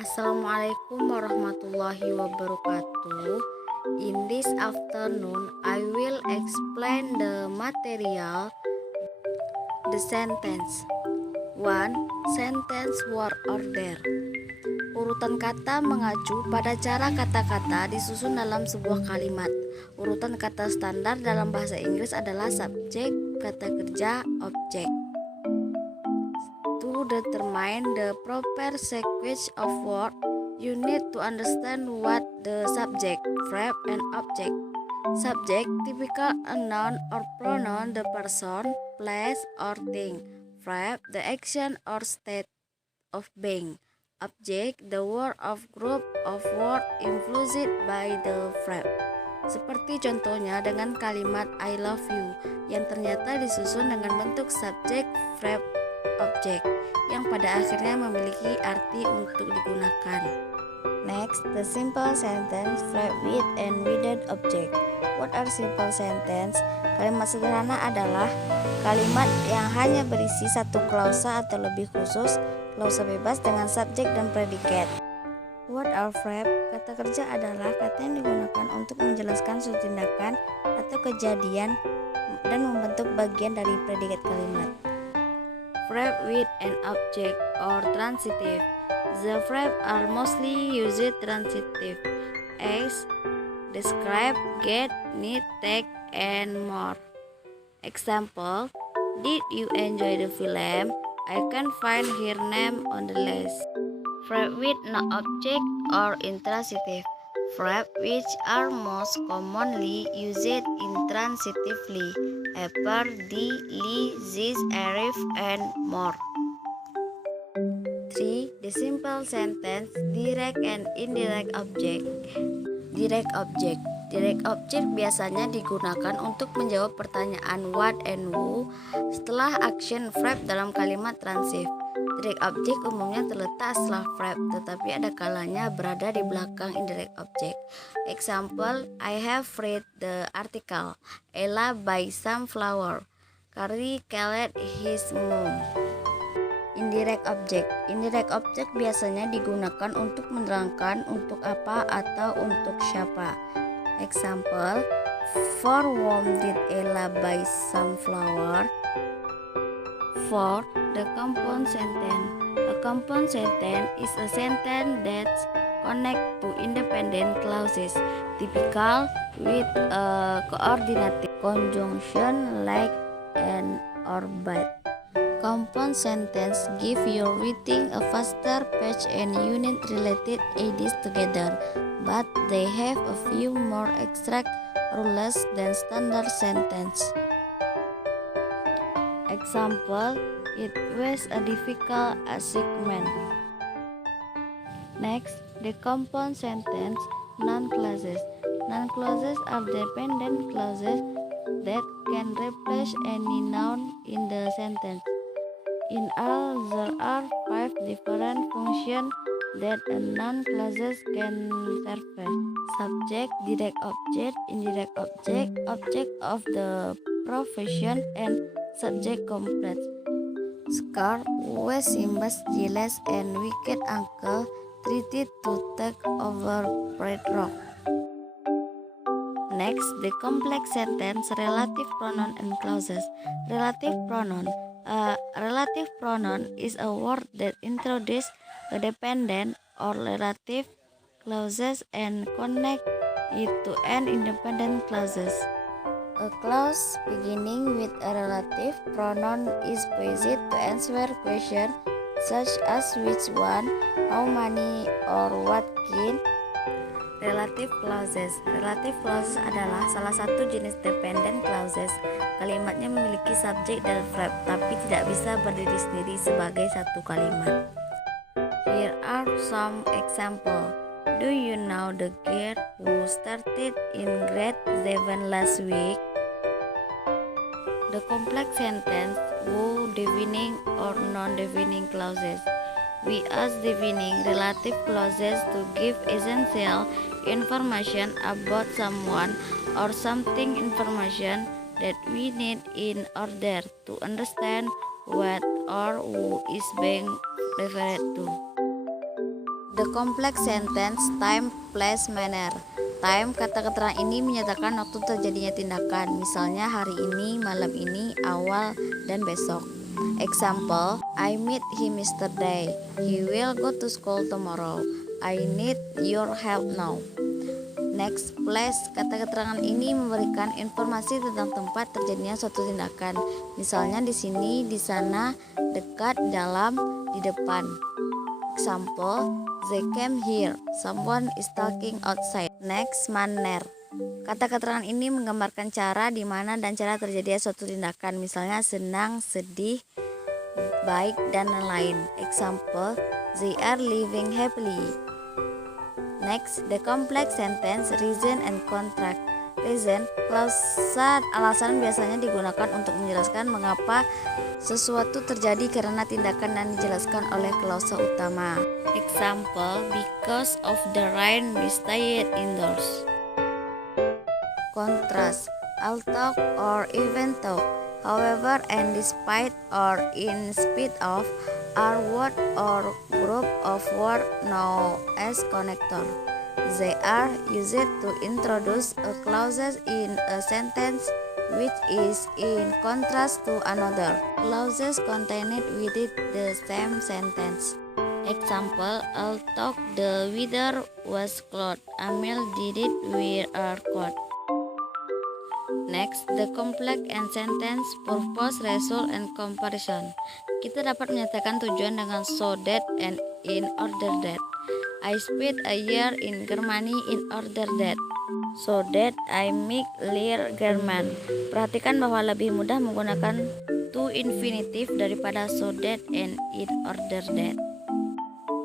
Assalamualaikum warahmatullahi wabarakatuh. In this afternoon, I will explain the material, the sentence. 1. Sentence word order. Urutan kata mengacu pada cara kata-kata disusun dalam sebuah kalimat. Urutan kata standar dalam bahasa Inggris adalah subjek, kata kerja, objek. To determine the proper sequence of word, you need to understand what the subject, verb, and object. Subject, typical a noun or pronoun, the person, place, or thing. Verb, the action or state of being. Object, the word of group of word influenced by the verb. Seperti contohnya dengan kalimat I love you yang ternyata disusun dengan bentuk subjek, verb, objek yang pada akhirnya memiliki arti untuk digunakan. Next, the simple sentence, verb with and without object. What are simple sentence? Kalimat sederhana adalah kalimat yang hanya berisi satu klausa atau lebih khusus, klausa bebas dengan subjek dan predikat. What are verb? Kata kerja adalah kata yang digunakan untuk menjelaskan suatu tindakan atau kejadian dan membentuk bagian dari predikat kalimat. Verb with an object or transitive. The verb are mostly used transitive as describe, get, need, take, and more. Example: did you enjoy the film? I can find her name on the list. Verb with no object or intransitive. Verb which are most commonly used intransitively: ever, the, li, this, arif, and more. 3. The simple sentence, direct and indirect object. Direct object. Direct object biasanya digunakan untuk menjawab pertanyaan what and who setelah action verb dalam kalimat transitive. Direct object umumnya terletak setelah verb, tetapi ada kalanya berada di belakang indirect object. Example: I have read the article Ella buy some flower. Carrie called his mom. Indirect object. Indirect object biasanya digunakan untuk menerangkan untuk apa atau untuk siapa. Example: for whom did Ella buy some flower? 4. The compound sentence. A compound sentence is a sentence that connects to independent clauses, typical with a coordinating conjunction like and or but. Compound sentence give your reading a faster pace and unit related ideas together, but they have a few more exact rules than standard sentence. Example: it was a difficult assignment. Next, the compound sentence, non-clauses. Non-clauses are dependent clauses that can replace any noun in the sentence. In all, there are 5 different functions that a non-clauses can serve: subject, direct object, indirect object, object of the profession, and subject complex. Scar, Wes Simbas, Giles, and Wicked Uncle treated to take over Pride Rock. Next, the complex sentence, relative pronoun and clauses. Relative pronoun. A relative pronoun is a word that introduces a dependent or relative clauses and connect it to an independent clauses. A clause beginning with a relative pronoun is used to answer questions such as which one, how many, or what kind. Relative clauses. Relative clauses adalah salah satu jenis dependent clauses. Kalimatnya memiliki subjek dan verb, tapi tidak bisa berdiri sendiri sebagai satu kalimat. Here are some examples. Do you know the girl who started in grade 7 last week? The complex sentence, who, defining or non-defining clauses. We use defining relative clauses to give essential information about someone or something, information that we need in order to understand what or who is being referred to. The complex sentence time, place, manner. Time, kata keterangan ini menyatakan waktu terjadinya tindakan, misalnya hari ini, malam ini, awal, dan besok. Example, I meet him yesterday. He will go to school tomorrow. I need your help now. Next, place, kata keterangan ini memberikan informasi tentang tempat terjadinya suatu tindakan, misalnya di sini, di sana, dekat, dalam, di depan. Example, they came here. Someone is talking outside. Next, manner. Kata keterangan ini menggambarkan cara, di mana, dan cara terjadinya suatu tindakan, misalnya senang, sedih, baik, dan lain-lain. Example, they are living happily. Next, the complex sentence, reason and contract. Reason, klausa alasan biasanya digunakan untuk menjelaskan mengapa sesuatu terjadi karena tindakan yang dijelaskan oleh klausa utama. Example, because of the rain we stayed indoors. Contrast, although or even though, however, and despite or in spite of are word or group of words known as connector. They are used to introduce a clause in a sentence which is in contrast to another clauses contained within the same sentence. Example, although the weather was cold, Amel didn't wear a coat. Next, the complex and sentence, purpose, result, and comparison. Kita dapat menyatakan tujuan dengan so that and in order that. I spent a year in Germany in order that, so that I make learn German. Perhatikan bahwa lebih mudah menggunakan to infinitive daripada so that and in order that.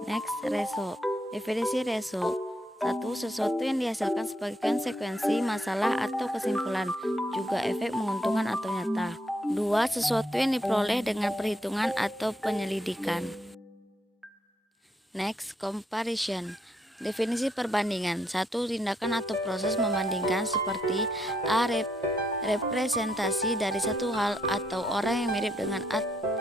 Next, result. Definisi result. 1. Sesuatu yang dihasilkan sebagai konsekuensi, masalah, atau kesimpulan, juga efek menguntungkan atau nyata. 2. Sesuatu yang diperoleh dengan perhitungan atau penyelidikan. Next, comparison. Definisi perbandingan. 1. Tindakan atau proses membandingkan seperti A. Representasi dari satu hal atau orang yang mirip dengan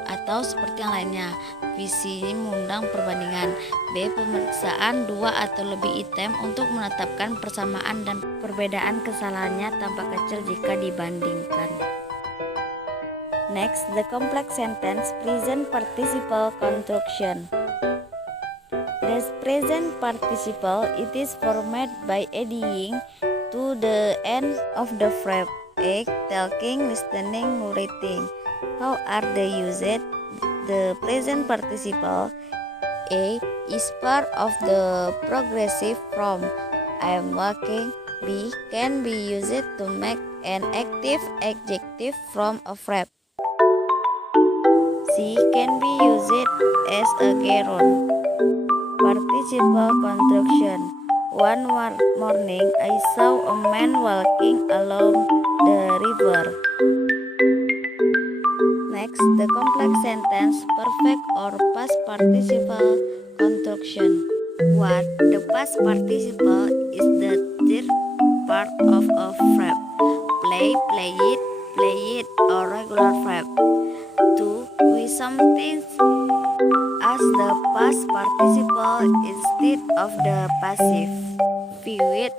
atau seperti yang lainnya. Visi mengundang perbandingan. B. Pemeriksaan 2 atau lebih item untuk menetapkan persamaan dan perbedaan kesalahannya tampak kecil jika dibandingkan. Next, the complex sentence, present participle construction. The present participle, it is formed by adding to the end of the verb act, talking, listening, writing. How are they used? The present participle A is part of the progressive form I am walking. B can be used to make an active adjective from a verb. C can be used as a gerund. Participle construction. One morning I saw a man walking along the river. Next, the complex sentence, perfect or past participle construction. 1. The past participle is the third part of a verb. Play, play it, or regular verb. 2. We something as the past participle instead of the passive. View it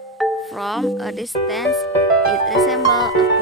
from a distance, it resembles a